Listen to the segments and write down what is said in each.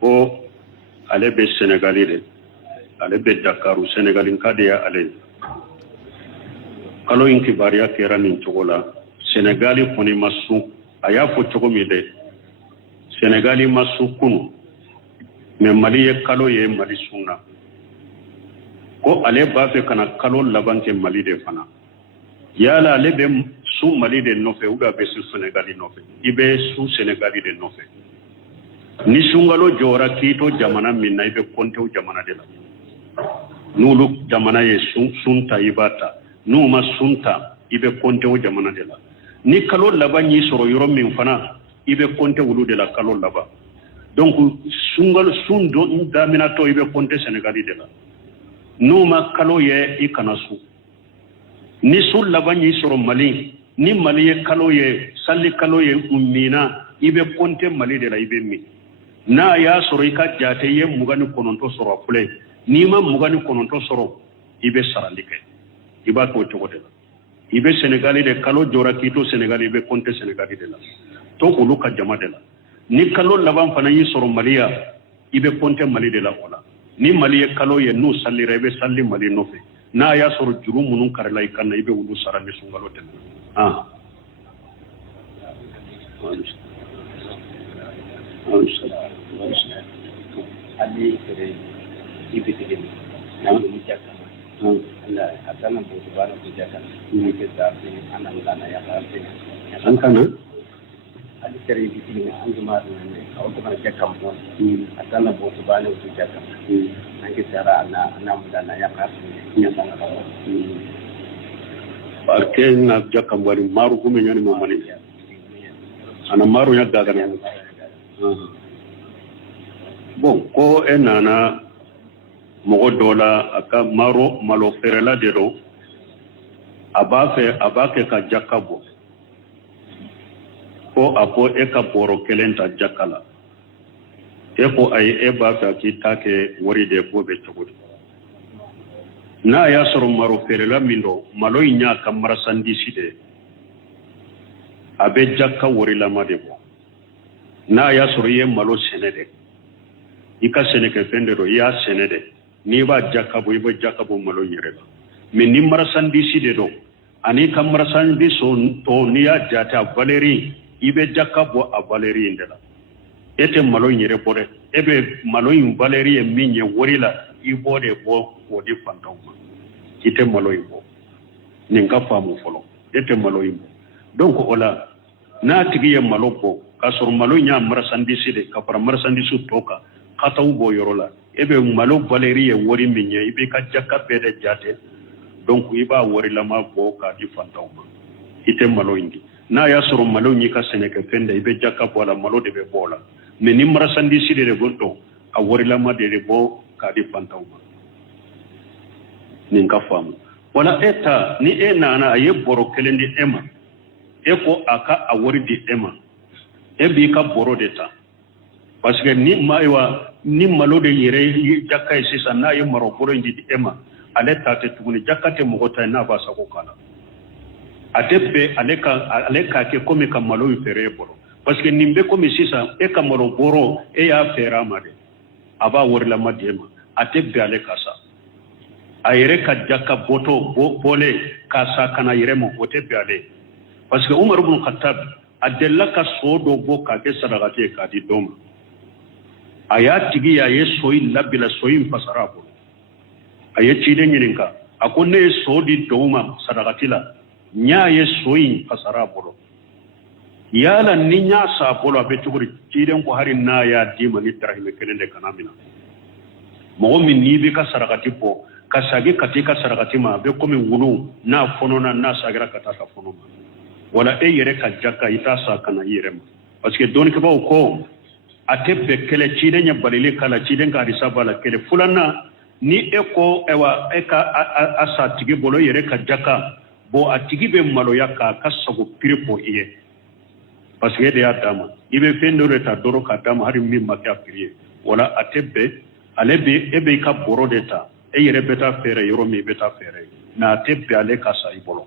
ko ale be Senegali de ale be Dakaru Senegalin kadiya ale kalo in kibariya kera nin cogo la Senegali kɔni ma sun a y'a fɔ cogo min de Senegali ma sun kunu mais Mali ye kalo ye Mali sunna ko ale b'a fɛ kana kalo laban kɛ Mali de fana yala ale bɛ sun Mali de nɔfɛ ou bien a bɛ sun Senegali nɔfɛ i bɛ sun Senegali de nɔfɛ ni sunkalo jɔra k'i to jamana min na i bɛ compter o jamana de la n'olu jamana ye sun ta i b'a ta n'u ma sun ta i bɛ compter o jamana de la ni kalo laban y'i sɔrɔ yɔrɔ min fana i bɛ compter olu de la kalo laban donc sunkalo sun daminɛtɔ i bɛ compter Senegali de la n'u ma kalo ye i kana sun ni sun laban y'i sɔrɔ Mali ni Mali ye kalo ye sali kalo ye mina i bɛ compter Mali de la i bɛ min n'a y'a sɔrɔ i ka jate ye 29 sɔrɔ a filɛ n'i ma 29 sɔrɔ i bɛ sarali kɛ i b'a to cogo de la i bɛ Senegali de kalo jɔra k'i to Senegali i bɛ compter Senegali de la to olu ka jama de la ni kalo laban fana y'i sɔrɔ Maliya i bɛ compter Mali de la o la ni Mali ye kalo ye n'u salira i bɛ sali Mali nɔfɛ n'a y'a sɔrɔ juru minnu karila i kan na i bɛ olu sara ni sunkalo tɛmɛ Ali kere ibitigi na mu jaka Allah atana bo subhana ko jaka ni ke da ana ngana ya rafi an kana ali kere ibitigi an zuma ne a ko jaka mo atana bo subhana ko jaka an ke tara ana mu dana ya rafi ya sana ba barke na jaka wari maru ko me nyani mo mani ana maru ya daga ne bon ko e nana mɔgɔ dɔ la a ka malo feerela de don a b'a kɛ ka jaka bɔ ko a ko e ka bɔrɔ kelen ta jaka la e ko ayi e b'a fɛ k'i ta kɛ wari de ko bɛ cogo di n'a y'a sɔrɔ malo feerela min don malo in y'a ka marchandise de a bɛ jaka warilama de bɔ n'a y'a sɔrɔ i ye malo sɛnɛ de i ka sɛnɛkɛfɛn de don i y'a sɛnɛ de n'i b'a jaka bɔ i bɛ jaka bɔ malo yɛrɛ la mais ni marchandise de don ani ka marchandise tɔ n'i y'a jate a valeur i bɛ jaka bɔ a valeur in de la e tɛ malo in yɛrɛ bɔ dɛ e bɛ malo in valeur ye min ye wari la i b'o de bɔ k'o di fantanw ma i tɛ malo in bɔ nin ka faamu fɔlɔ e tɛ malo in bɔ donc o la n'a tigi ye malo bɔ k'a sɔrɔ malo in y'a marchandise de ka fara marchandise tɔ kan kataw b'o yɔrɔ la e bɛ malo valeur ye wari min ye i b'i ka jaka bɛɛ de jate donc i b'a warilama bɔ k'a di fantanw ma i tɛ malo in di n'a y'a sɔrɔ malo in y'i ka sɛnɛkɛfɛn de i bɛ jaka bɔ a la malo de bɛ bɔ o la mais ni marchandise de b'o dɔn a warilama de bɔ k'a di fantanw ma nin ka faamu wala e ta ni e nana a ye bɔrɔ kelen di e ma e ko a ka a wari di e ma e b'i ka bɔrɔ de ta parce que ni malo de yɛrɛ jaka ye sisan n'a ye maro bɔrɔ in di e ma ale ta tɛ tuguni jaka tɛ mɔgɔ ta ye n'a b'a sago k'a la a tɛ bɛn ale k'a kɛ komi ka malo in feere e bɔrɔ parce que nin bɛ komi sisan e ka malo bɔrɔ e y'a feere a ma de a b'a warilama di e ma a tɛ bɛn ale ka sa a yɛrɛ ka jaka bɔlen k'a sa kana yɛrɛ ma o tɛ bɛn ale parce que Umar ibn Khattab a delila ka so dɔ bɔ k'a kɛ sadakati ye k'a di dɔ ma a y'a tigi a ye so in labila so in fasara a bolo a ye ciden ɲininka a ko ne ye so di dɔw ma sadakati la n y'a ye so in fasara a bolo yala ni n y'a sa a bolo a bɛ cogo di ciden ko hali n'a y'a d'i ma ni darahimɛ kelen de kana minɛ mɔgɔ min n'i bɛ ka sarakati bɔ ka sagi ka t'i ka sarakati ma a bɛ komi wulu n'a fɔnɔna n'a sagira ka taa ka fɔnɔ ma wala e yɛrɛ ka jaka i t'a sa kana i yɛrɛ ma parce que dɔnnikɛbaw ko a tɛ bɛn kɛlɛ ciden ye balili k'a la ciden ka harisa b'a la kɛlɛ filanan ni e ko ayiwa e ka a sa tigi bolo e yɛrɛ ka jaka bon a tigi bɛ maloya k'a ka sago piri fɔ i ye parce que e de y'a d'a ma i bɛ fɛn dɔ de ta dɔrɔn k'a d'a ma hali min ma kɛ a piri ye wala a tɛ bɛn ale bɛ e bɛ i ka bɔrɔ de ta e yɛrɛ bɛ taa fɛɛrɛ yɔrɔ min i bɛ taa fɛɛrɛ mais a tɛ bɛn ale ka sa i bolo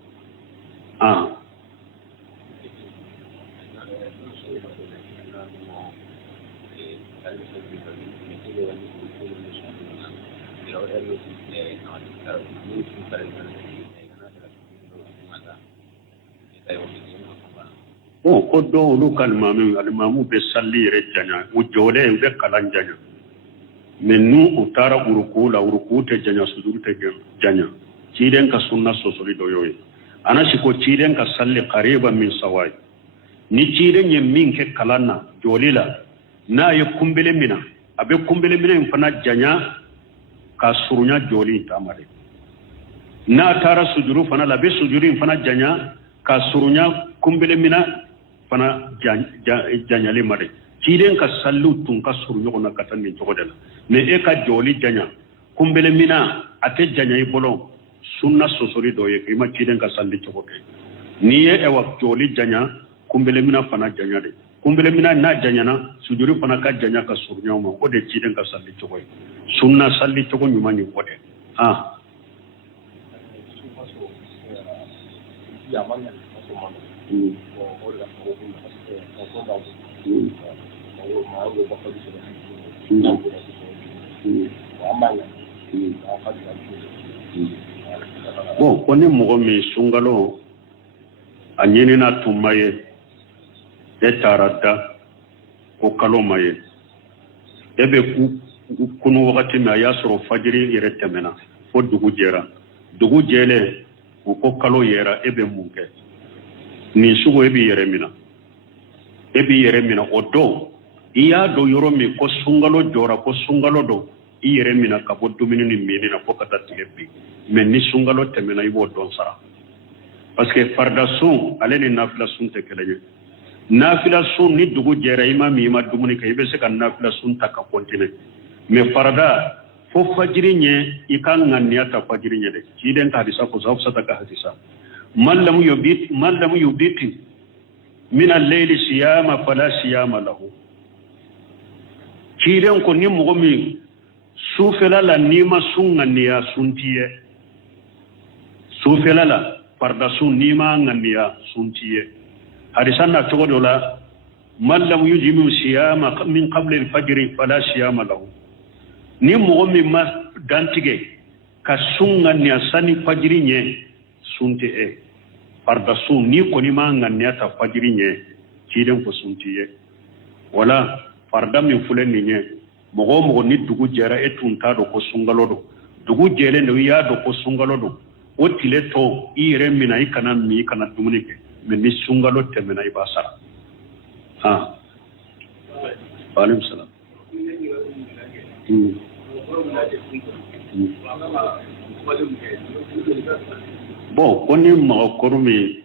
o ko do lu kalmamu be salli re janya u jole be kalan janya mennu utara uruku te janya sujudu te janya ciden ka sunna sosori do yoy ana shiko ciden ka salli qariban min sawai ni ciden ye min ke kalanna jolila na ye kumbele mina abe kumbele mina in fana janya ka surunya joli tamare na tara sujudu fana labe sujudu in fana janya ka surunya kumbele mina fana janyale mare ciden ka sallu tun ka surunya na katani jogodela ne e ka joli janya kumbele mina ate janya ibolo sunna sosori do ye kima ciden ka salli jogoke ni e wa joli janya kumbele mina fana janya de kumbele mina na janya na sujudu fana ka janya ka surunya ma o de ciden ka salli jogoy sunna salli jogo nyuma ni wode ha ya manya bon koni mogo mi sungalo a ɲinina tuma ye e taara da ko kalo ma ye e bɛ kunu wagati min a y'a sɔrɔ fajiri yɛrɛ tɛmɛna fo dugu jɛra dugu jɛlen u ko kalo yɛra e bɛ mun kɛ nin sugu e b'i yɛrɛ minɛ o don i y'a dɔn yɔrɔ min ko sunkalo jɔra ko sunkalo don i yɛrɛ minɛ ka bɔ dumuni ni mini na fo ka taa tile bin mais ni sunkalo tɛmɛna i b'o dɔn sara parce que farida sun ale ni nafila sun tɛ kelen ye nafila sun ni dugu jɛra i ma min i ma dumuni kɛ i bɛ se ka nafila sun ta ka continuer mais farida fo fajiri ɲɛ i ka ŋaniya ta fajiri ɲɛ de ciden ka hadisa ko sa fusata ka hadisa man lam yubiti min al-layli siyama fala siyama lahu ciden ko ni mɔgɔ min sufɛla la n'i ma sun ŋaniya suntiye sufɛla la farda sun n'i ma ŋaniya suntiye hadisa na cogo dɔ la man lam yujibu siyama min qabli al-fajri fala siyama lahu ni mɔgɔ min ma dantigɛ ka sun ŋaniya sani fajiri ɲɛ sunti e farda sun ni kɔni ma ŋaniya ta fajiri ɲɛ ciden ko suntiye wala farda min filɛ nin ye mɔgɔ o mɔgɔ ni dugu jɛra e tun t'a dɔn ko sunkalo don dugu jɛlen don i y'a dɔn ko sunkalo don o tile tɔ i yɛrɛ minɛ i kana min i kana dumuni kɛ mais ni sunkalo tɛmɛna i b'a sara ha waaleykum salaam bon ko ni mɔgɔkɔrɔ min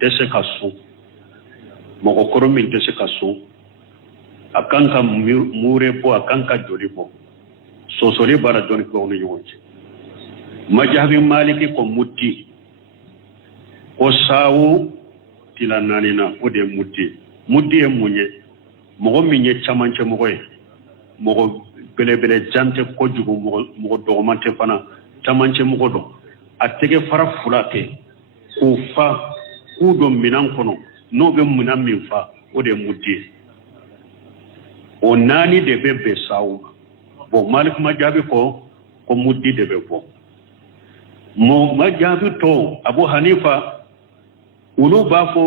tɛ se ka sun mɔgɔkɔrɔ min tɛ se ka sun a kan ka mure bɔ a kan ka joli bɔ sɔsɔli b'a la dɔɔni kɛbaw ni ɲɔgɔn cɛ majahabi maliki ko muti ko sawu tila naani na o de ye muti ye mun ye mɔgɔ min ye camancɛ mɔgɔ ye mɔgɔ belebele jan tɛ kojugu mɔgɔ dɔgɔman tɛ fana camancɛ mɔgɔ dɔn a tɛgɛ fara fila kɛ k'o fa k'u don minan kɔnɔ n'o bɛ minan min fa o de ye muti ye o naani de bɛ bɛn sawu bon malik ma jaabi ko muddi de bɛ bɔ ma jaabi tɔ abu hanifa olu b'a fɔ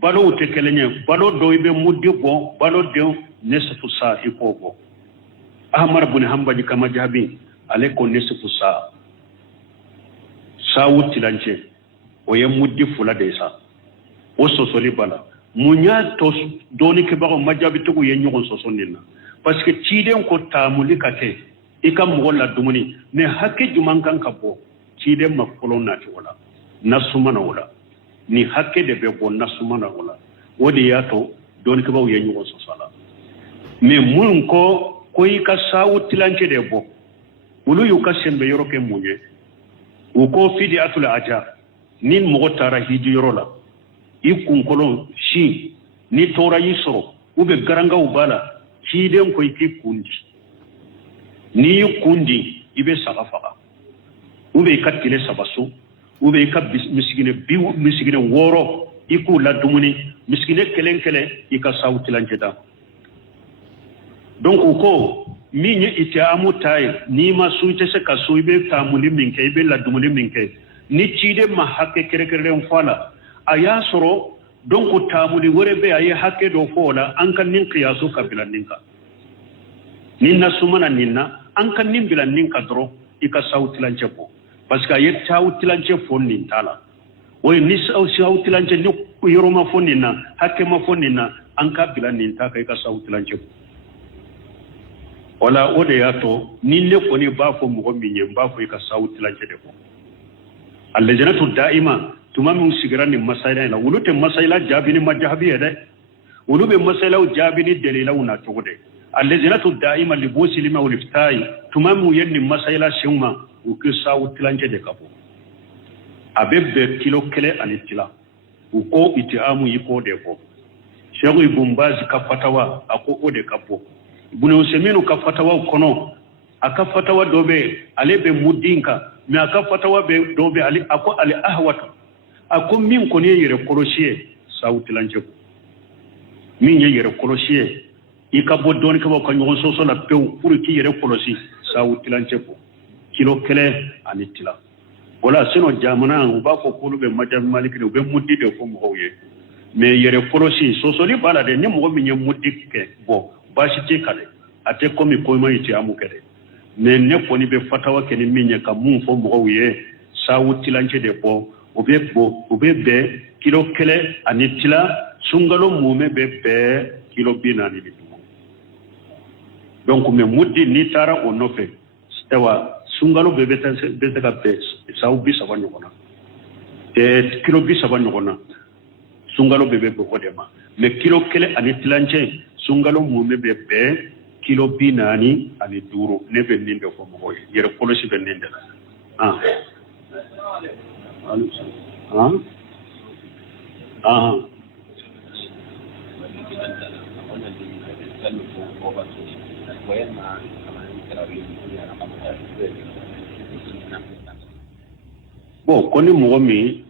balow tɛ kelen ye balo dɔ i bɛ muddi bɔ balo den nisfu sa i k'o bɔ ahmad bin hanbali kama jaabi ale ko nisfu sa sawu tilancɛ o ye muddi fila de sa o sɔsɔli bala mun y'a tɔ dɔɔni kɛbagaw ma jaabi tigiw ye ɲɔgɔn sɔsɔ nin na parce que ciden ko taamuli ka kɛ i ka mɔgɔ la dumuni mais hakɛ juman kan ka bɔ ciden ma fɔlɔ nati o la nasuma na o la ni hakɛ de bɛ bɔ nasuma na o la o de y'a to dɔɔni kɛbagaw ye ɲɔgɔn sɔsɔ a la mais mun ko i ka sawu tilancɛ de bɔ olu y'u ka sɛnbɛ yɔrɔ kɛ mun ye u ko fidiyatul ajar ni mɔgɔ taara hiji yɔrɔ la i kunkolo si ni tora yi sɔrɔ u bɛ garangaw b'a la ciden ko i k'i kundi n'i y'i kundi i bɛ saga faga u bɛ i ka tile saba so u bɛ i ka misigine wɔɔrɔ i k'u la dumuni misigine kelen kelen i ka sawu tilancɛ da donc ko min ye ite amu tay ni ma suite se ka suibe tamuli minke ibe la dumuli minke ni cide ma hakke kere kere fala aya soro donc tamuli worebe aye hakke do fola an kan nin qiyasu kabila ninka ninna sumana ninna an kan nin bilan ninka dro ika sautilanche ko parce que aye sautilanche fonni tala oy ni sautilanche ni yoroma fonni na hakke ma fonni na an ka bilan ninta kai ka sautilanche ko wala ode yato ni le ko ni ba ko mo mi nyem ba ko ka sauti la cede ko aljanatu daima tumamu sigrani masaila la wulute masaila jabini majhabi de wulube masaila jabini dalila una togode aljanatu daima li bosilima wal iftai tumamu yenni masaila shuma o ke sauti la cede ko abebe kilo kele anitila ko itiamu yiko de ko shegu ibumbazi ka fatawa ako ode kapo Ibn Useminu ka fatawa kono aka fatawa dobe alebe mudinka me aka fatawa be dobe ali ako ali ahwatu ako min ko ne yere koroshiye sauti lanje min ye yere koroshiye ika bodon ka ko nyon so la pew pour ki yere koroshi sauti lanje ko kilo kele anitila wala sino jamana ba ko kulube majam maliki be mudide ko mo hoye me yere koroshi so li bala de ni mo min ye mudike bo bashi te kale ate komi koyma iti amukere mais ne koni be fatawa keni minya ka mun fo mo wiye sawuti lanje de bo be kilo kele anitila sungalo mume be kilo binani di donc me muddi ni tara onofe stewa sungalo be ka be sawbi sabanyo kona kilo bi sabanyo kona sungalo be ko dema me kilo kele anitila nje sungalo mume be kilo binani ani duro ne be ninde ko mo yere kolosi be ninde bo koni mo mi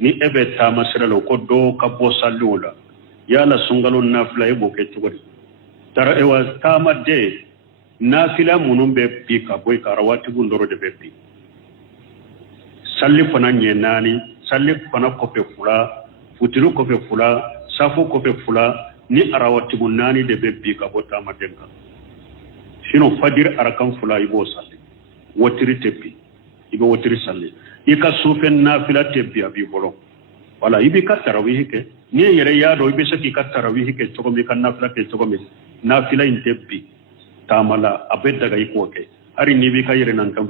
ni ebe ta masralo ko do ka bo salula yala sungalo nafla e bo ke tugori tara ewa tama de nafila munum be bi ka boy ka rawati gundoro de be bi salli fana nyenani salli fana ko pe fula futiru ko pe fula safo ko pe fula ni arawati gunani de be bi ka bo tama denka sino fadir arakan fula ibo salli wotiri tepi ibo wotiri salli ika sufen nafila tepi abi bolo wala ibi ka tarawih ke ni yere yado ibe saki ka tarawih ke to mi kan nafila ke to mi nafila intebbi tamala abedda ga iko ke ari ni bi ka yere nan kan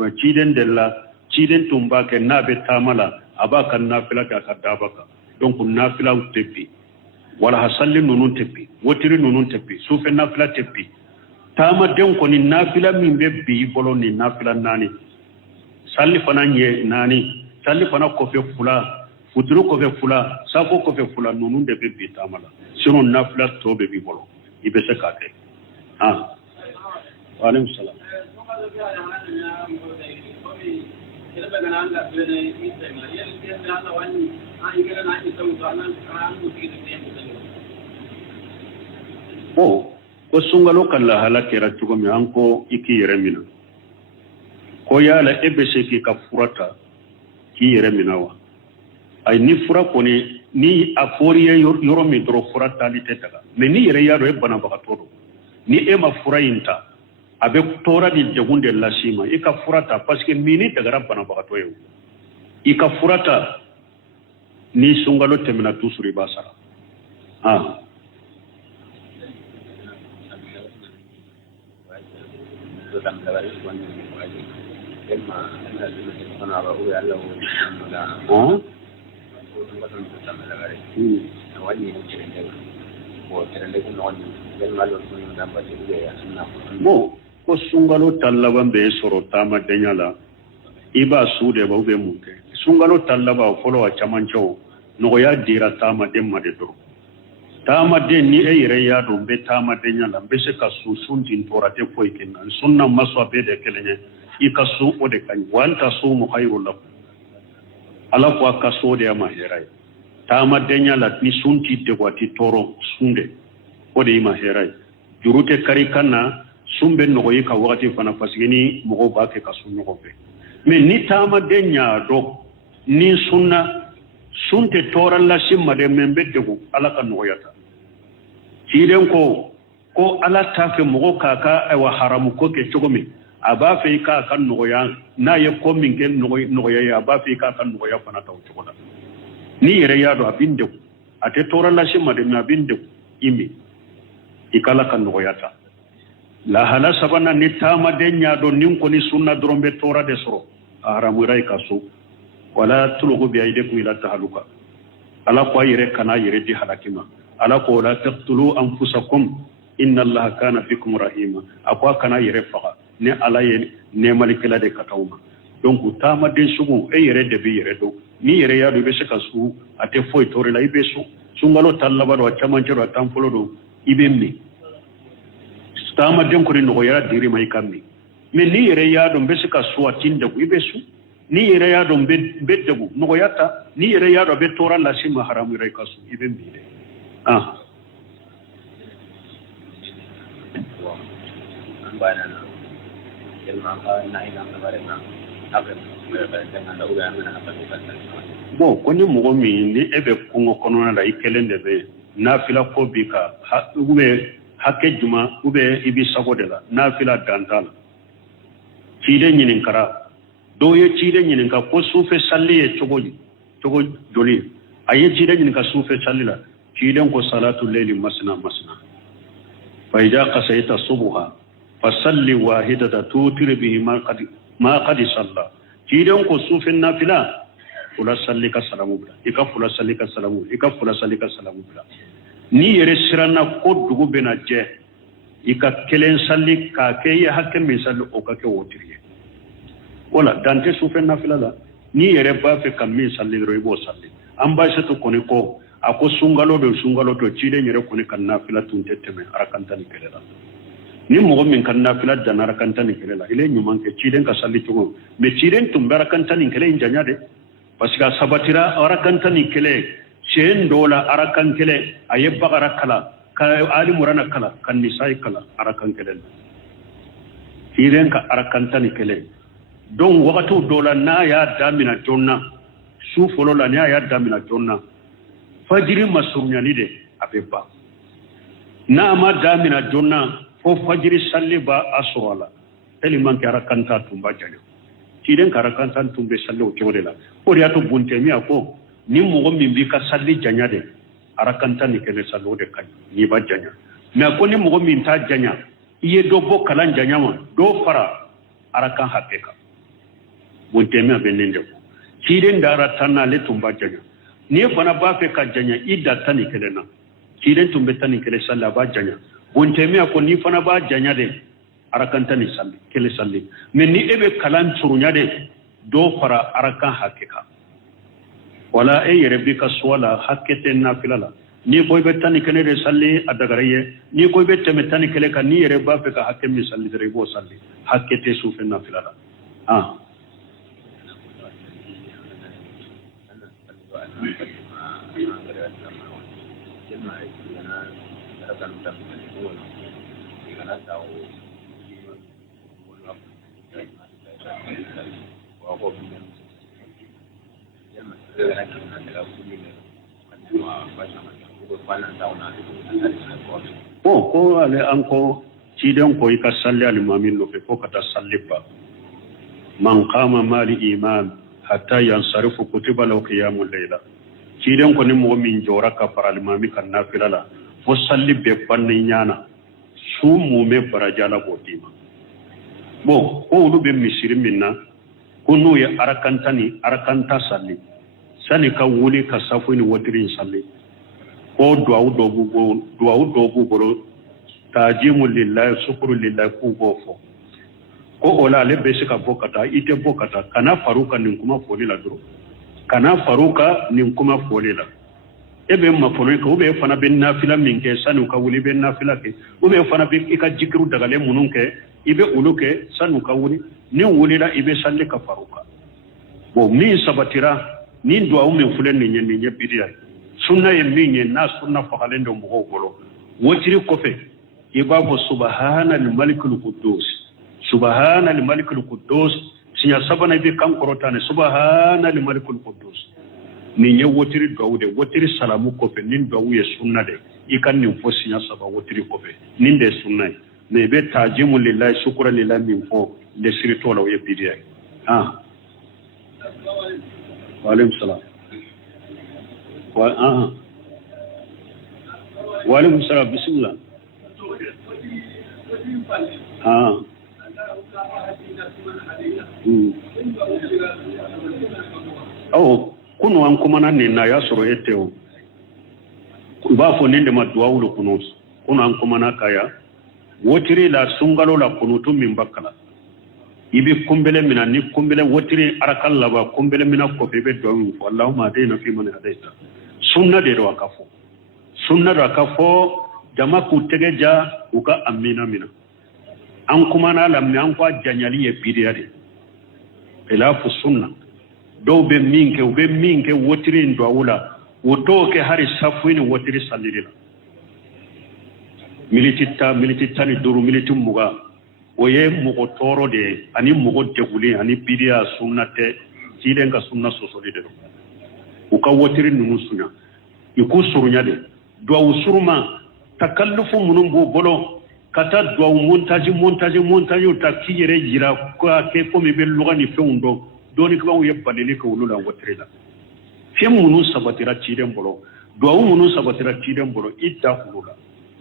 ciden tumba ke nabe tamala abaka nafila ka kadabaka donc nafila utebbi wala hasalli nunun tebbi wotiri nunun tebbi sufen nafila tebbi tama den ko ni nafila min be bi bolo ni nafila nani salli fana nye nani salli fana ko fe fula futuru ko fe fula sako ko fe fula nunun de be bi tamala sino nafila to be bi bolo ibe se kake wa alaykum salam ko sungalo kala halakera tugo mi anko iki yeremina ko yala ebe se ki ka furata ki yeremina wa ay ni fura ko ni aforiye yoro mi dro furata li tetaga me ni yere yaro e bana baka todo ni e ma fura inta abe tora di jagunde lasima e ka furata parce que mini daga bana baka to yo e ka furata ni sungalo temina tusuri basara bo ko sungalo tallaba be soro tama denyala iba sude ba be munke sungalo tallaba folo wa chamancho no ya dira tama demma de do tama de ni e yere ya do be tama denyala be se ka susun tin torate ko ikinna sunna maso be de kelenye ikasu o de kan wanta su mu khairul lakum ala ko akaso de ma herai tama denyala ni sunti de wati toro sunde o de ma herai jurute kari kana sumbe nogoyi ka wakati fana pasigini mogo ba ke ka sun nogo be mais ni tama de nya do ni sunna sunte toran la simma de membe degu ala ka nogoyata ciiden ko ala tafe mogo kaka wa haramu ko ke cogomi aba fe ka kan nogoya na ye ko min ke nogoya ya aba fe ka kan nogoya fana taw cogoda ni yere ya do abinde ate toran la simma de na binde imi ikala kan nogoyata la hala sabana ni tama de nya do nin ko ni sunna drombe tora de soro haramu rai kaso wala tulugu bi aideku ila tahaluka ala ko yere kana yere di halakima ala ko la taqtulu anfusakum inna allaha kana bikum rahima akwa kana yere faga ne ala ye ne malikala de katawma donc tama de sugu e yere de bi yere do ni yere ya do be se kasu ate foy tore la ibe su sungalo tallaba do chamanchero tamfolo do ibe mi tama den ko no yara diri mai kammi me ni yere ya do be se kasu atinde ko ibe su ni yere ya do be degu no yata ni yere ya do be tora la sima haramu rai kasu ibe mi de banana ilma ka na ina na bare na abe na uga na bo ko ni mo mi ni ebe kungo kono na ikelende be na fila ko bika ube hakke juma ube ibi sagode la na fila dantala cide nyinin kara do ye cide nyinin ka ko sufe salli e togo doli aye cide nyinin ka sufe salli la cide ko salatu layli masna fa ida qasaita subha fasalli wahidata tutir bihi ma qad salla kidan ko sufin nafila kula salli ka salamu bila ika kula salli ka salamu ika kula salli ka salamu bila ni yere sirana ko dugu bena je ika kelen salli ka ke ya hakke min salli o ka ke wotiriye wala dante sufin nafila la ni yere ba fe kam min salli ro ibo salli an ba shi to koni ko ako sungalo to cide yere koni kan nafila tun tetteme arakanta ni kelela ni mogo min kan nafila janara kanta ni kelela ile nyuman ke ciden ka salli tugo me ciden tumbara kanta ni kele injanya de parce que sabatira arakanta ni kele cien dola arakan kele ayebba arakala ka ali murana kala kan nisai kala arakan kele ciden ka arakanta ni kele don wakatu dola na ya damina jonna su folo la na ya damina jonna fajiri masunya ni de abeba na ma damina jonna ko fajiri salli ba aswala eliman kara kanta tumba jale kiden kara kanta tumbe salli o kewdela o ya to bunte mi ako ni mo min bi ka salli janya de arakanta ni kene sallo de kan ni ba janya na ko ni mo min ta janya iye do bo kalan janya ma do fara arakan hakeka bunte mi abenende ko kiden dara tanna le tumba janya ni fana ba fe ka janya idda tani kelena kiden tumbe tani kele salla ba janya bonte mi ko ni fana ba janya de arakanta ni salli kele salli men ni ebe kalan churunya de do fara arakan hakika wala ay rabbika swala hakete nafilala ni koy be tani kele de salli adagaraye ni koy be teme tani kele kan ni yere ba fe ka hakke mi salli de bo salli hakete sufe nafilala ko ale anko ciden ko ika salli al mu'min lo ko kata salli ba man qama mali iman hatta yansarifu kutiba law qiyamul layla ciden ko ni mu'min jora ka faral mami kan nafilala fo salli be banni nyana su mume barajala ko tima bon ko lu be misiri minna ko no ya arakanta salli sani ka wuli ka safu ni watirin salli ko du'a do bu tajimu lillahi shukru lillahi ku gofo ko ola le be shika bokata ite bokata kana faruka nin kuma foli la duro kana faruka nin kuma foli la ebe ma foli ko be fana bin nafila min ke sanu ka wuli ben nafila ke ube fana be ka jikru daga le munun ke ibe uluke sanu ka wuli ni wuli la ibe salli ka faruka bo min sabatira ni du'a min fulen ni nyen bidiya sunna ye min na sunna fa halendo mo golo wotiri ko fe ibafo subhanal malikul quddus subhanal malikul quddus sinya sabana bi kan korotane subhanal malikul quddus ni nye wotiri dawude wotiri salamu kofe nin dawu ye sunna de ikan nin fo sinya saba wotiri kofe nin de sunna ne be tajimu lillahi shukran lillahi min fo de sirito law ye bidiya wa alaykum salam wa alaykum salam bismillah kunu an kuma nan ne na ya soro eteo ba fo ninde ma duwa wulo kunu kunu an kuma na kaya wotiri la sungalo la kunu to min bakala ibi kumbele mina ni kumbele wotiri arakal la ba kumbele mina ko be do wallahumma dayna fi man hadaita sunna de do akafo sunna do akafo jama ku tegeja uka amina mina an kuma na lamni an kwa janyali ye bidiyade elafu sunna do be minke wotiri ndo wula wotoke hari safwini wotiri salirila militita ni duru militum muga oye mugo toro de ani mugo deguli ani bidiya sunnate tilenga sunna sosolide do uka wotiri nunu sunya iku surunya de do usuruma takallufu munum bo bolo kata do montaji ta kiyere jira ko ke ko mi be lugani fewndo doni ko bawo yebbalini ko wulula wotrela fem munu sabatira tiden bolo do munu sabatira tiden bolo idda wulula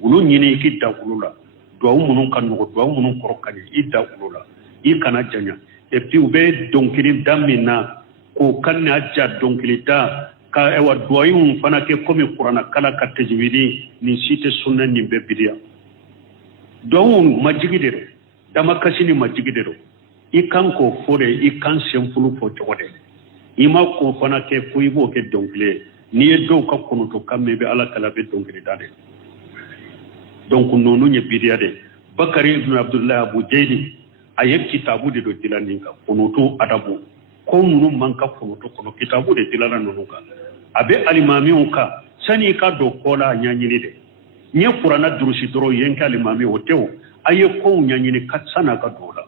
wulu nyini kidda wulula do munu kan no do munu korokani idda wulula ikana janya e pi ube donkiri damina ko kanna ajja donkiri da ka ewa do yum fana ke komi qur'ana kala ka tajwidi ni site sunna ni be bidia do majigidero dama kasini majigidero ikan ko fore ikan sempulu fo jode ima ko fana ke fuibo ke dongle ni do ka kono to kamme be ala kala be dongle dade donc nonu nye bidia de bakari ibn abdullah abu jaydi ayek kitabu de do dilani ka kono to adabu ko nunu manka kono to kono kitabu de dilana nonu ka abe alimami ka sani ka do kola nyanyini de nye qur'ana durusi doro yenka alimami hotewo aye ko nyanyini katsana ka dola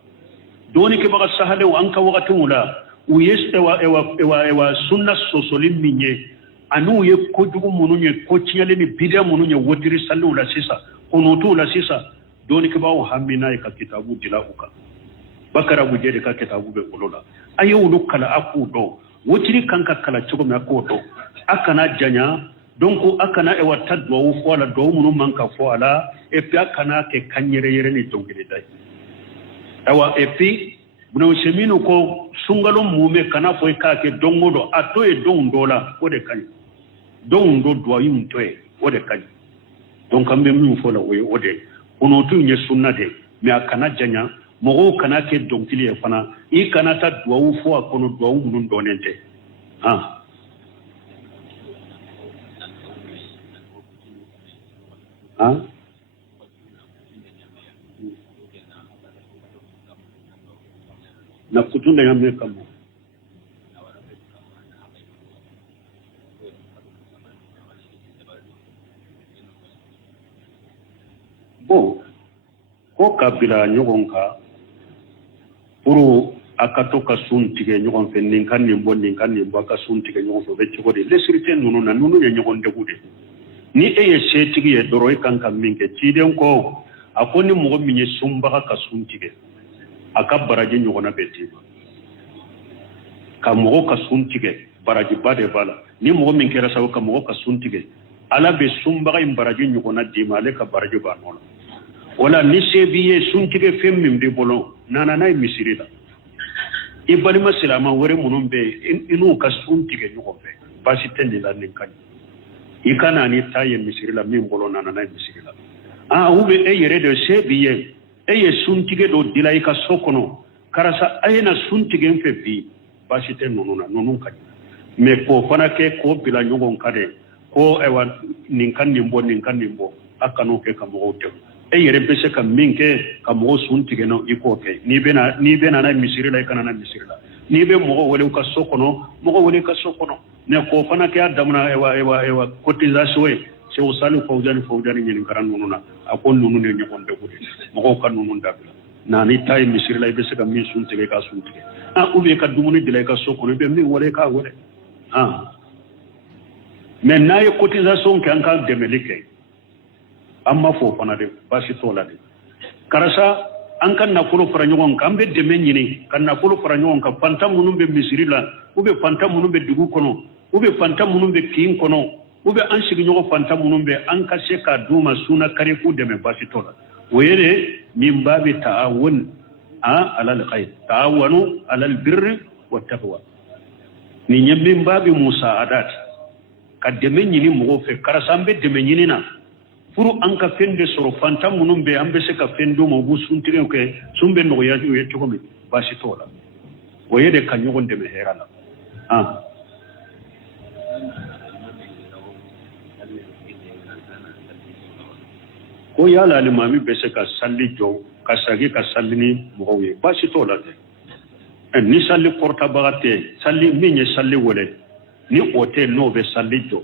doni ke baga sahale anka wakati mula uyesewa ewa sunna sosolim minye anu ye ko jugu mununye ko tinyale ni bidia mununye wotiri sallu la sisa kunutu la sisa doni ke bawo hamina ka kitabu dilahuka bakara bujere ka kitabu be kolola aye wulu kala akudo wotiri kanka kala chugo me akodo akana janya donc akana ewa tadwa wu fola do munu manka fola e pi akana ke kanyere yere ni dongile dai awa epi buno semino ko sungalo mume kana foy ka ke dongodo ato e dondola o de kan dondo do yim toy o de kan donc ambe mu fola o de ono tu nye sunna de me akana janya mo kana ke donkili e fana i kana ta do fo akono do mun donente na kutunda yamne kamo bo ko kabila nyogonka puru akatoka suntige nyogon fe ninkan ni mbaka suntige nyogon fe becco de lesirite nunu na nunu nyogon de gude ni eye setigi e doro kanka minke tiden ko akoni mo minye sumba ka suntige aka baraji nyogona betiba ka mo ka suntige baraji bade bala ni mo min kera saw ka mo ka suntige ala be sumba ka baraji nyogona dimale ka baraji ba non wala ni sebiye suntige femmi mbe bolo nana nay misirida ibali masilama wore munon be inu ka suntige nyogobe basi tendi la ninkan ikana ni taye misirila min bolo nana nay misirila ube yere de sebiye eye suntige do dila ika sokono karasa ayena suntige mfe bi basite nonun kadi me ko fana ke ko bila nyogon kade ko ewa ninkan nimbo akano ke kamo hote yere bese ka minke kamo suntige no iko ke ni bena na misirila ikana na misirila ni be mo wole ka sokono ne ko fana ke adamna ewa cotisation Cheikh Salih Fawzani ñin karan nununa akon nunu ne ñokon de gudi mo kan nunu dabla na ni tay misir lay be sega min sun tege ka sun tege ube ka dumuni dilay ka sokone be min wala ka wala mais na ye cotisation kan ka demelike amma fo fana de basi tola de karasa an kan nafolo fara ɲɔgɔn kan an bɛ dɛmɛ ɲini ka nafolo fara ɲɔgɔn kan fantan minnu bɛ misiri la u bɛ fantan minnu bɛ dugu kɔnɔ u bɛ fantan minnu bɛ kin kɔnɔ u bɛ an sigiɲɔgɔn fantan minnu bɛ an ka se k'a d'u ma suna kari k'u dɛmɛ basi tɔ la o ye de min b'a bɛ ta'awun alal khayr ta'awanu alal birri wa taqwa nin ye min b'a bɛ musaadat ka dɛmɛ ɲini mɔgɔw fɛ karisa an bɛ dɛmɛ ɲini na furu an ka fɛn de sɔrɔ fantan minnu bɛ an bɛ se ka fɛn d'u ma u b'u suntigɛw kɛ sun bɛ nɔgɔya u ye cogo min baasi t'o la o ye de ka ɲɔgɔn dɛmɛ hɛrɛ la ko yala alimami bɛ se ka sali jɔ ka sagi ka sali ni mɔgɔw ye baasi t'o la dɛ ni sali kɔrɔtabaga tɛ sali min ye sali wɛrɛ ni o tɛ n'o bɛ sali jɔ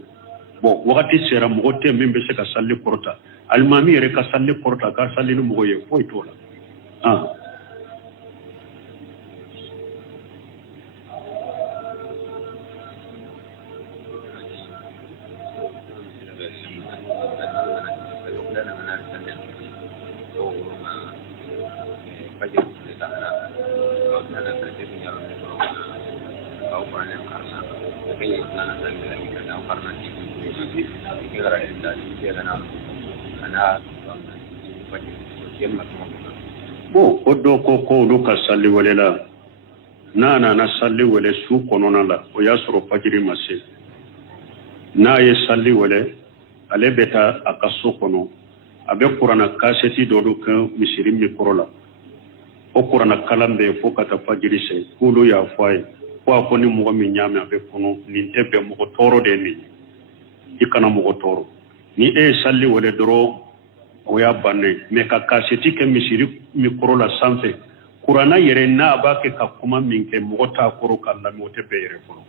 bon wakati sera mɔgɔ tɛ min bɛ se ka sali kɔrɔta alimami yɛrɛ ka sali kɔrɔta ka sali ni mɔgɔ ye foyi t'o la bon o dɔ ko olu ka sali wale la n'a nana sali wale su kɔnɔna la o y'a sɔrɔ fajiri ma se n'a ye sali wale ale bɛ taa a ka so kɔnɔ a bɛ kuranna kasɛti dɔ do kɛ misiri min kɔrɔ la o kuranna kalan bɛ fo ka taa fajiri se k'olu y'a fɔ a ye ko a ko ni mɔgɔ min y'a mɛn a bɛ kɔnɔ nin tɛ bɛn mɔgɔ tɔɔrɔ de ye nin i kana mɔgɔ tɔɔrɔ ni e ye sali wale dɔrɔn o y'a bannen mais ka kasɛti kɛ misiri min kɔrɔ la sanfɛ kuranna yɛrɛ n'a b'a kɛ ka kuma min kɛ mɔgɔ t'a kɔrɔ k'a lamɛn o tɛ bɛɛ yɛrɛ kɔrɔ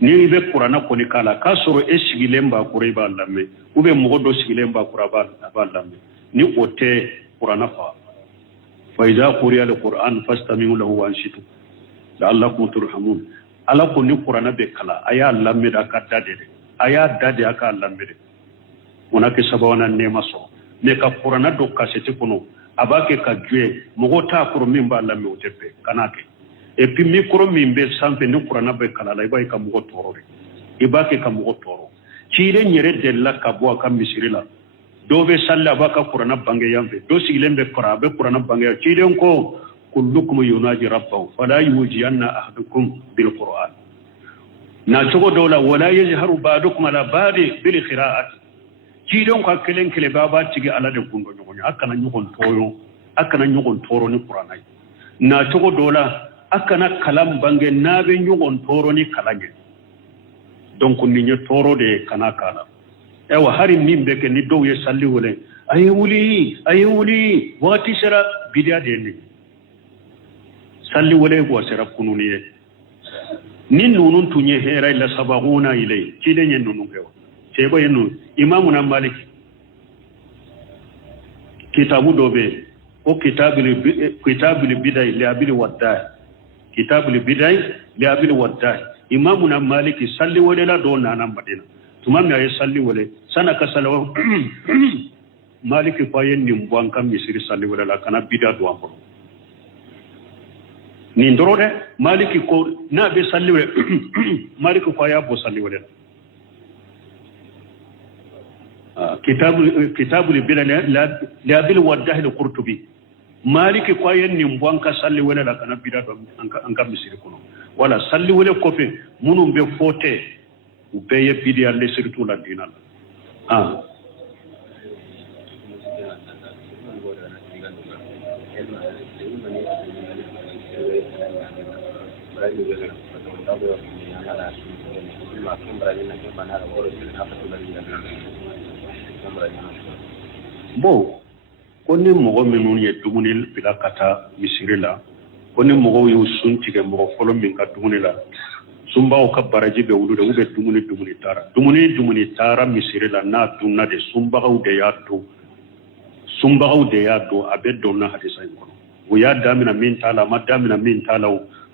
ni i bɛ kuranna kɔni k'a la k'a sɔrɔ e sigilen b'a kɔrɔ i b'a lamɛn ou bien mɔgɔ dɔ sigilen b'a kɔrɔ a b'a lamɛn ni o tɛ kuranna fa fa iza quriya al-Qur'an fastami'u lahu wa ansitu la'allakum turhamun ala ko ni kuranna bɛ kala a y'a lamɛn a ka da de a y'a da de a k'a lamɛn ona ke sabawana nema so mais ka kuranna do kaseti kono a b'a kɛ ka juye mɔgɔ t'a kɔrɔ min b'a lamɛn o tɛ bɛn kana kɛ et puis micro min bɛ sanfɛ ni kuranna bɛ kala la i b'a ye ka mɔgɔ tɔɔrɔ de i b'a kɛ ka mɔgɔ tɔɔrɔ cilen yɛrɛ delila ka bɔ a ka misiri la dɔw bɛ sali a b'a ka kuranna bange yan fɛ dɔ sigilen bɛ kɔrɔ a bɛ kuranna bange yan cilen ko kullukum yunaji rabbahu fala yujiyanna ahadukum bil qur'an na cogo dɔw la wala yajharu ba'dukum ala ba'di bil qira'ati cilen ka kelen kelen b'a tigi ala de kun dɔ ɲɔgɔn ye a kana ɲɔgɔn tɔɔrɔ ni kuranna ye na cogo dɔw la a kana kalan bange n'a bɛ ɲɔgɔn tɔɔrɔ ni kalan ye donc nin ye tɔɔrɔ de ye kana k'a la ewa hari min bɛ kɛ ni dɔw ye sali wele a ye wuli wagati sera bidiya de ye nin sali wele sera kununi ye ni ninnu tun ye hɛrɛ la sababuna ilay cilen ye ninnu kɛ sɛbɛ ye ninnu imamuna Malik kitabu dɔ bɛ yen ko kitabul bidai li abil waddah kitabul bidai li abil waddah imamuna Malik sali wele la do nana Madina tuma min a ye sali wele sana ka salawa Malik fa ye nin bɔ an ka misiri sali wele la kana bida do an kɔrɔ nin dɔrɔn dɛ Malik ko n'a bɛ sali wele Malik fa y'a bɔ sali wele la kitabul bidai li abil waddah al-Qurtubi Malik ko ye nin bɔ an ka sali wele la kana bida do an ka misiri kɔnɔ wala sali wele kɔfɛ minnu bɛ fɔ tɛ u bɛɛ ye bidiya lesiri t'u la diina la bon ko ni mɔgɔ minnu ye dumuni bila ka taa misiri la ko ni mɔgɔw y'u sun tigɛ mɔgɔ fɔlɔ min ka dumuni la sumbaw ka baraji be wulude ube dumuni tara misiri la na dunna de sumbaw de ya do abe donna hadisa ko wo ya damina min tala ma damina min tala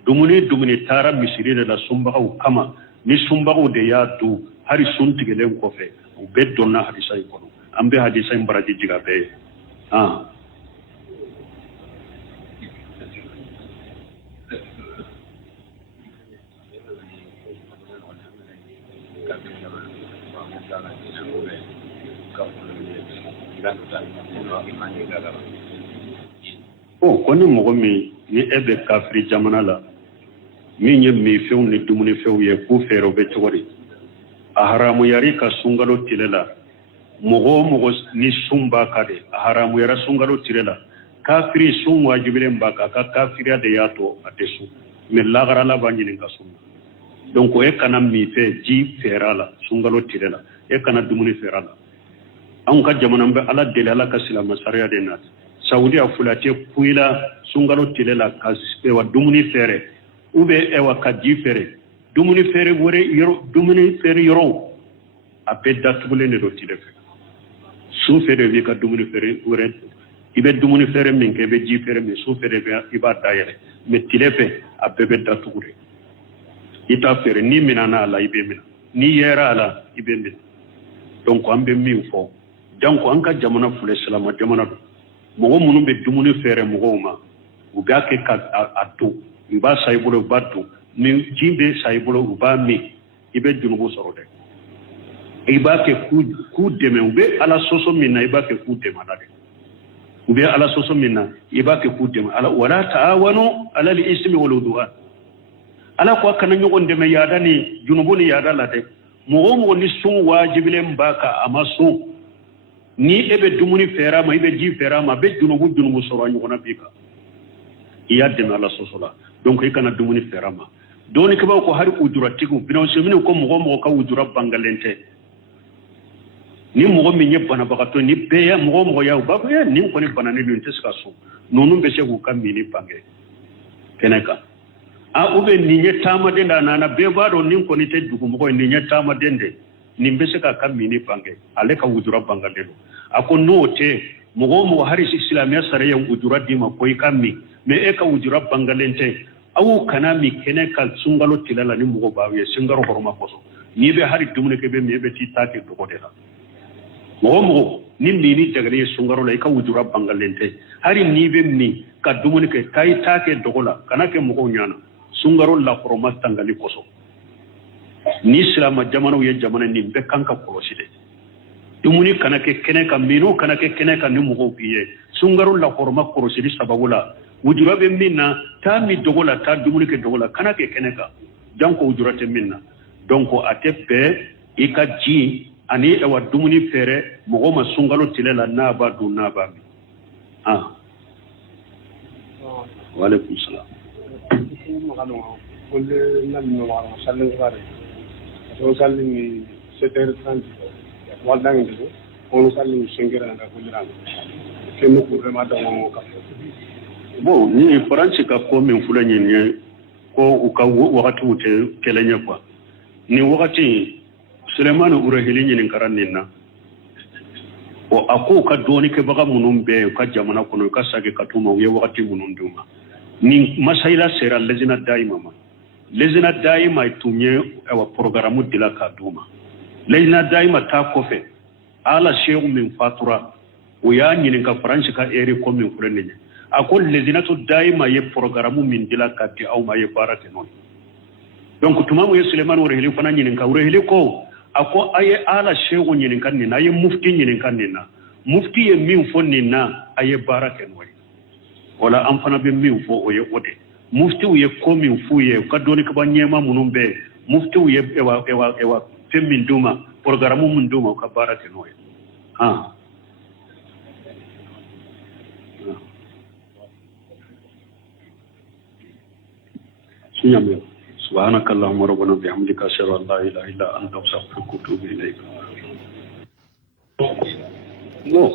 dumuni tara misiri la sumbaw kama ni sumbaw de ya do hari suntigelen ko fe ube donna hadisa ko ambe hadisa baraji jiga be koni mogo min ni e bɛ kafiri jamana la min ye minfɛnw ni dumunifɛnw ye k'u fɛɛrɛw bɛ cogo di a haramuyari ka sunkalo tile la mɔgɔ o mɔgɔ ni sun b'a ka de a haramuyara sunkalo tile la kafiri sun wajibilen b'a kan a ka kafiriya de y'a to a tɛ sun mɛ lagarala b'a ɲini ka sun donc e kana minfɛn ji fɛɛrɛ la sunkalo tile la e kana dumuni fɛɛrɛ la anw ka jamana bɛ ala deli ala ka silamɛ sariya de nati saudiya fulate kuila sungalo tile la ka ewa dumuni fɛɛrɛ ou bien ewa ka ji fɛɛrɛ dumuni fɛɛrɛ yɔrɔ a bɛɛ datugulen de do tile fɛ su fɛ de b'i ka dumuni fɛɛrɛ wɛrɛ i bɛ dumuni fɛɛrɛ min kɛ i bɛ ji fɛɛrɛ min su fɛ de i b'a dayɛlɛ mais tile fɛ a bɛɛ bɛ datugu de i t'a fɛɛrɛ ni minana a la i bɛ mina ni yɛra a la i bɛ mina donc an bɛ min fɔ donc an ka jamana filɛ silama jamana do mɔgɔ minnu bɛ dumuni fɛɛrɛ mɔgɔw ma u b'a kɛ ka a to u b'a sa i bolo u b'a to ni ji bɛ sa i bolo u b'a min i bɛ junubu sɔrɔ dɛ i b'a kɛ k'u dɛmɛ u bɛ ala sɔsɔ min na i b'a kɛ k'u dɛmɛ la dɛ u bɛ ala sɔsɔ min na i b'a kɛ k'u dɛmɛ ala wala ta'awanu alal ismi wal udwan ala ko a kana ɲɔgɔn dɛmɛ yaada ni junubu ni yaada la dɛ mɔgɔ o mɔgɔ ni sun wajibilen b'a kan a ma sun ni e bɛ dumuni fɛɛrɛ ma i bɛ ji fɛɛrɛ ma a bɛ junubu sɔrɔ a ɲɔgɔnna b'i kan i y'a dɛmɛ ala sɔsɔ la donc i kana dumuni fɛɛrɛ ma dɔɔnikɛbaw ko hari ujuratigiw binawuseminiw ko mɔgɔ mɔgɔ ka ujura bangalen tɛ ni mɔgɔ min ye banabagatɔ ni bɛɛ ya mɔgɔ mɔgɔ ya u b'a fɔ nin kɔni bananen don n tɛ se ka sɔn ninnu bɛ se k'u ka mini bange kɛnɛ kan ou bien nin ye taamaden da a nana bɛɛ b'a dɔn nin kɔni tɛ dugumɔgɔ ye nin ye taamaden de nin bɛ se k'a ka mini bange ale ka ujura bangalen don a ko n'o tɛ mɔgɔ o mɔgɔ hari silamɛya sariya ye ujura d'i ma ko i ka min mais e ka ujura bangalen tɛ aw kana min kɛnɛ ka sunkalo tile la ni mɔgɔ b'aw ye sunkaro hɔrɔma kosɔn n'i bɛ hari dumuni kɛ bɛ min e bɛ t'i ta kɛ dɔgɔ de la mɔgɔ mɔgɔ ni mini jagalen ye sunkaro la i ka ujura bangalen tɛ hari n'i bɛ min ka dumuni kɛ taa i ta kɛ dɔgɔ la kana kɛ mɔgɔw ɲana sunkaro la hɔrɔma tangali kosɔn ni silama jamanaw ye jamana nin bɛɛ kan ka kɔlɔsi dɛ dumuni kana kɛ kɛnɛ kan minu kana kɛ kɛnɛ kan ni mɔgɔw b'i ye sunkaro la hɔrɔma kɔlɔsili sababu la ujura bɛ min na taa min dɔgɔ la taa dumuni kɛ dɔgɔ la kana kɛ kɛnɛ kan janko ujura tɛ min na donc a tɛ bɛɛ i ka ji ani ewa dumuni fɛɛrɛ mɔgɔ ma sunkalo tile la n'a b'a dun n'a b'a min waaleykum salaam so salli 7h30 waldangi de on salli 5h anga kuliranga kenno ko rema da mo ka bon ni faransi ka ko min fulanye ne ko u ka wakati ute kelenya kwa ni wakati Sulemanu urahili ni karannin na o ako ka doni ke baga munun be ka jamana kono ka sage ka tuma ye wakati munun duma ni masaila sera lezina daima ma lezina daima tunye wa programu dila ka duma lezina daima ta kofe ala shehu min fatura o ya nyini ka faransi ka eri ko min fulani ako lezina to daima ye programu min dila ka ti aw ma ye barate non donc tumamu ye Suleiman urahili fana nyini ka urahili ko ako aye ala shehu nyini kan ni na ye mufti nyini kan ni na mufti ye min fo ni na aye barate non wala an fana be min fo o ye ode mufti ye ko min fu ye ka doni ka banyema munun be mufti ye ewa femin duma programu mun duma ka barate no sunyame subhanakallahumma rabbana bihamdika ashhadu an la ilaha illa anta astaghfiruka wa atubu ilayk no